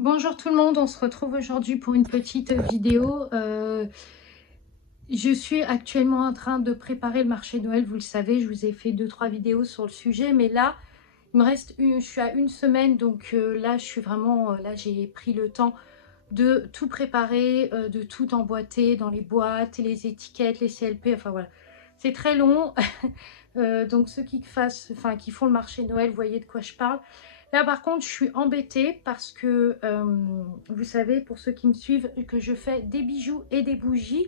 Bonjour tout le monde, on se retrouve aujourd'hui pour une petite vidéo. Je suis actuellement en train de préparer le marché Noël, vous le savez, je vous ai fait 2-3 vidéos sur le sujet, mais là, il me reste je suis à une semaine, donc là, je suis vraiment, là, j'ai pris le temps de tout préparer, de tout emboîter dans les boîtes, les étiquettes, les CLP, enfin voilà. C'est très long, donc ceux qui font le marché Noël, vous voyez de quoi je parle. Là, par contre, je suis embêtée parce que, vous savez, pour ceux qui me suivent, que je fais des bijoux et des bougies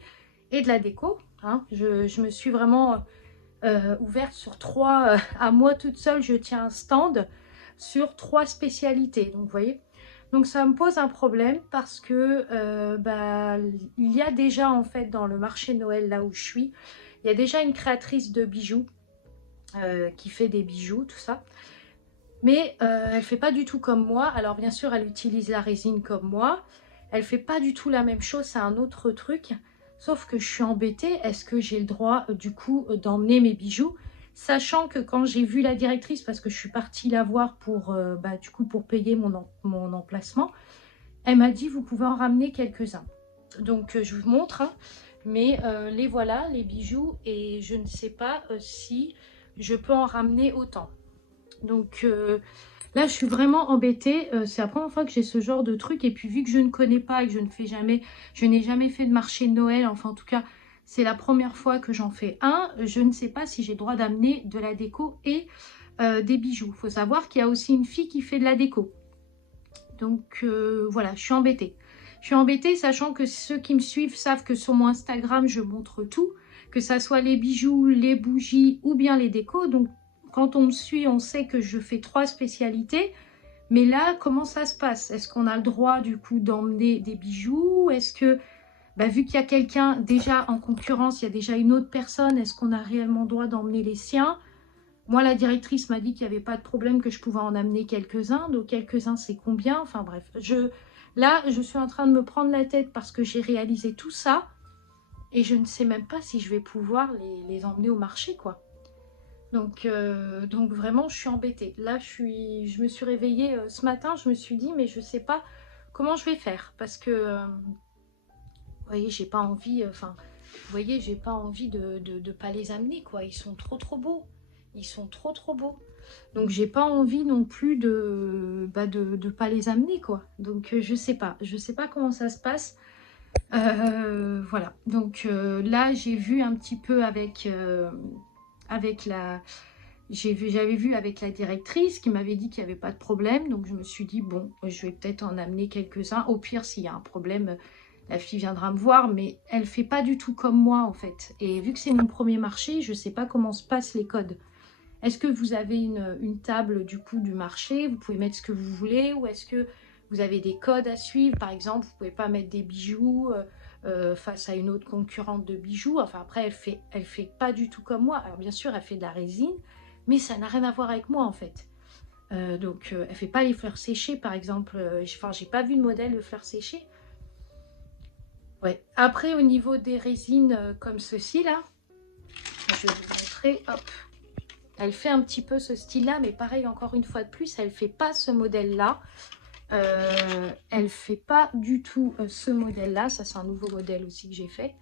et de la déco. Hein. Je me suis vraiment ouverte sur trois, à moi toute seule, je tiens un stand sur 3 spécialités. Donc, vous voyez, donc ça me pose un problème parce que il y a déjà, en fait, dans le marché Noël, là où je suis, il y a déjà une créatrice de bijoux qui fait des bijoux, tout ça. Mais elle fait pas du tout comme moi. Alors bien sûr, elle utilise la résine comme moi. Elle fait pas du tout la même chose, c'est un autre truc. Sauf que je suis embêtée. Est-ce que j'ai le droit du coup d'emmener mes bijoux? Sachant que quand j'ai vu la directrice, parce que je suis partie la voir pour, du coup, pour payer mon emplacement, elle m'a dit vous pouvez en ramener quelques-uns. Donc je vous montre, hein. Mais les voilà, les bijoux, et je ne sais pas si je peux en ramener autant. Donc là, je suis vraiment embêtée. C'est la première fois que j'ai ce genre de truc. Et puis, vu que je ne connais pas et que je n'ai jamais fait de marché de Noël, enfin, en tout cas, c'est la première fois que j'en fais un. Je ne sais pas si j'ai le droit d'amener de la déco et des bijoux. Il faut savoir qu'il y a aussi une fille qui fait de la déco. Donc, voilà, je suis embêtée. Je suis embêtée, sachant que ceux qui me suivent savent que sur mon Instagram, je montre tout. Que ça soit les bijoux, les bougies ou bien les décos. Donc, quand on me suit, on sait que je fais 3 spécialités. Mais là, comment ça se passe? Est-ce qu'on a le droit, du coup, d'emmener des bijoux? Est-ce que, vu qu'il y a quelqu'un déjà en concurrence, il y a déjà une autre personne, est-ce qu'on a réellement le droit d'emmener les siens? Moi, la directrice m'a dit qu'il n'y avait pas de problème, que je pouvais en amener quelques-uns. Donc, quelques-uns, c'est combien? Enfin, bref. Là, je suis en train de me prendre la tête parce que j'ai réalisé tout ça. Et je ne sais même pas si je vais pouvoir les emmener au marché, quoi. Donc vraiment, je suis embêtée. Là, je me suis réveillée ce matin, je me suis dit, mais je ne sais pas comment je vais faire. Parce que, vous voyez, j'ai pas envie, vous voyez, j'ai pas envie de pas les amener, quoi. Ils sont trop beaux. Ils sont trop beaux. Donc, j'ai pas envie non plus de pas les amener, quoi. Donc, je sais pas. Je sais pas comment ça se passe. Voilà. Donc, là, j'ai vu un petit peu avec la... J'avais vu avec la directrice qui m'avait dit qu'il n'y avait pas de problème. Donc, je me suis dit, bon, je vais peut-être en amener quelques-uns. Au pire, s'il y a un problème, la fille viendra me voir. Mais elle ne fait pas du tout comme moi, en fait. Et vu que c'est mon premier marché, je ne sais pas comment se passent les codes. Est-ce que vous avez une table, du coup, du marché? Vous pouvez mettre ce que vous voulez? Ou est-ce que vous avez des codes à suivre? Par exemple, vous ne pouvez pas mettre des bijoux face à une autre concurrente de bijoux. Enfin, après, elle fait pas du tout comme moi. Alors, bien sûr, elle fait de la résine. Mais ça n'a rien à voir avec moi, en fait. Elle fait pas les fleurs séchées, par exemple. Enfin, j'ai pas vu de modèle de fleurs séchées. Ouais. Après, au niveau des résines comme ceci, là, je vais vous montrer. Hop. Elle fait un petit peu ce style-là, mais pareil, encore une fois de plus, elle fait pas ce modèle-là. Elle fait pas du tout ce modèle-là. Ça, c'est un nouveau modèle aussi que j'ai fait,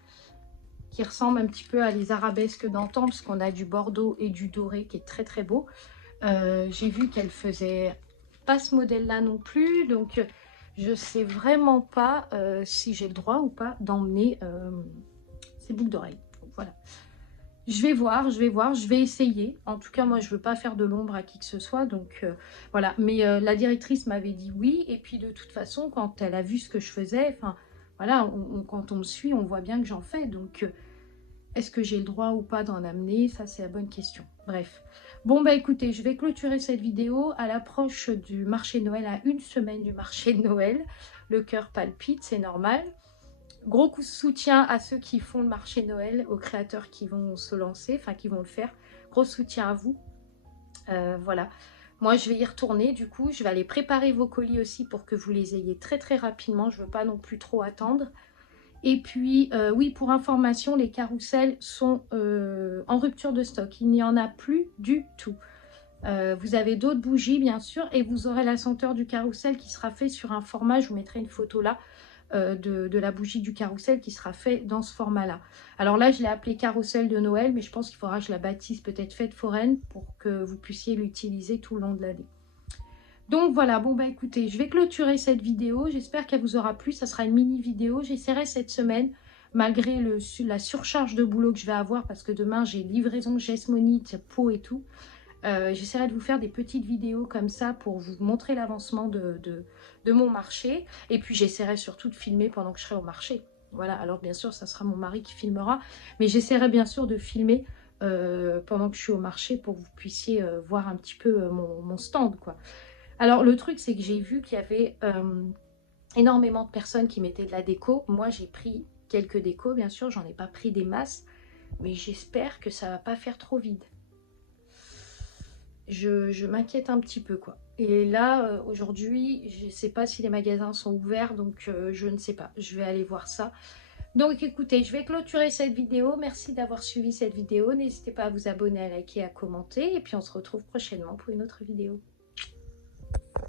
qui ressemble un petit peu à les arabesques d'antan, parce qu'on a du bordeaux et du doré qui est très beau. J'ai vu qu'elle faisait pas ce modèle-là non plus, donc je sais vraiment pas si j'ai le droit ou pas d'emmener ces boucles d'oreilles. Voilà. Je vais voir, je vais essayer. En tout cas, moi, je veux pas faire de l'ombre à qui que ce soit, donc voilà. Mais la directrice m'avait dit oui, et puis de toute façon, quand elle a vu ce que je faisais, enfin, voilà, quand on me suit, on voit bien que j'en fais, donc est-ce que j'ai le droit ou pas d'en amener? Ça, c'est la bonne question. Bref. Bon, bah écoutez, je vais clôturer cette vidéo à l'approche du marché de Noël, à une semaine du marché de Noël. Le cœur palpite, c'est normal. Gros coup de soutien à ceux qui font le marché de Noël, aux créateurs qui vont se lancer, enfin qui vont le faire. Gros soutien à vous. Voilà. Moi, je vais y retourner, du coup. Je vais aller préparer vos colis aussi pour que vous les ayez très rapidement. Je ne veux pas non plus trop attendre. Et puis, oui, pour information, les carousels sont en rupture de stock. Il n'y en a plus du tout. Vous avez d'autres bougies, bien sûr, et vous aurez la senteur du carrousel qui sera fait sur un format, je vous mettrai une photo là, de la bougie du carrousel qui sera fait dans ce format-là. Alors là, je l'ai appelé carrousel de Noël, mais je pense qu'il faudra que je la baptise peut-être fête foraine pour que vous puissiez l'utiliser tout le long de l'année. Donc voilà, bon bah écoutez, je vais clôturer cette vidéo. J'espère qu'elle vous aura plu. Ça sera une mini vidéo. J'essaierai cette semaine, malgré la surcharge de boulot que je vais avoir, parce que demain j'ai livraison Gesmonite, Pau et tout. J'essaierai de vous faire des petites vidéos comme ça pour vous montrer l'avancement de mon marché. Et puis j'essaierai surtout de filmer pendant que je serai au marché. Voilà, alors bien sûr, ça sera mon mari qui filmera. Mais j'essaierai bien sûr de filmer pendant que je suis au marché pour que vous puissiez voir un petit peu mon stand, quoi. Alors, le truc, c'est que j'ai vu qu'il y avait énormément de personnes qui mettaient de la déco. Moi, j'ai pris quelques décos, bien sûr. J'en ai pas pris des masses. Mais j'espère que ça va pas faire trop vide. Je m'inquiète un petit peu, quoi. Et là, aujourd'hui, je ne sais pas si les magasins sont ouverts. Donc, je ne sais pas. Je vais aller voir ça. Donc, écoutez, je vais clôturer cette vidéo. Merci d'avoir suivi cette vidéo. N'hésitez pas à vous abonner, à liker, à commenter. Et puis, on se retrouve prochainement pour une autre vidéo.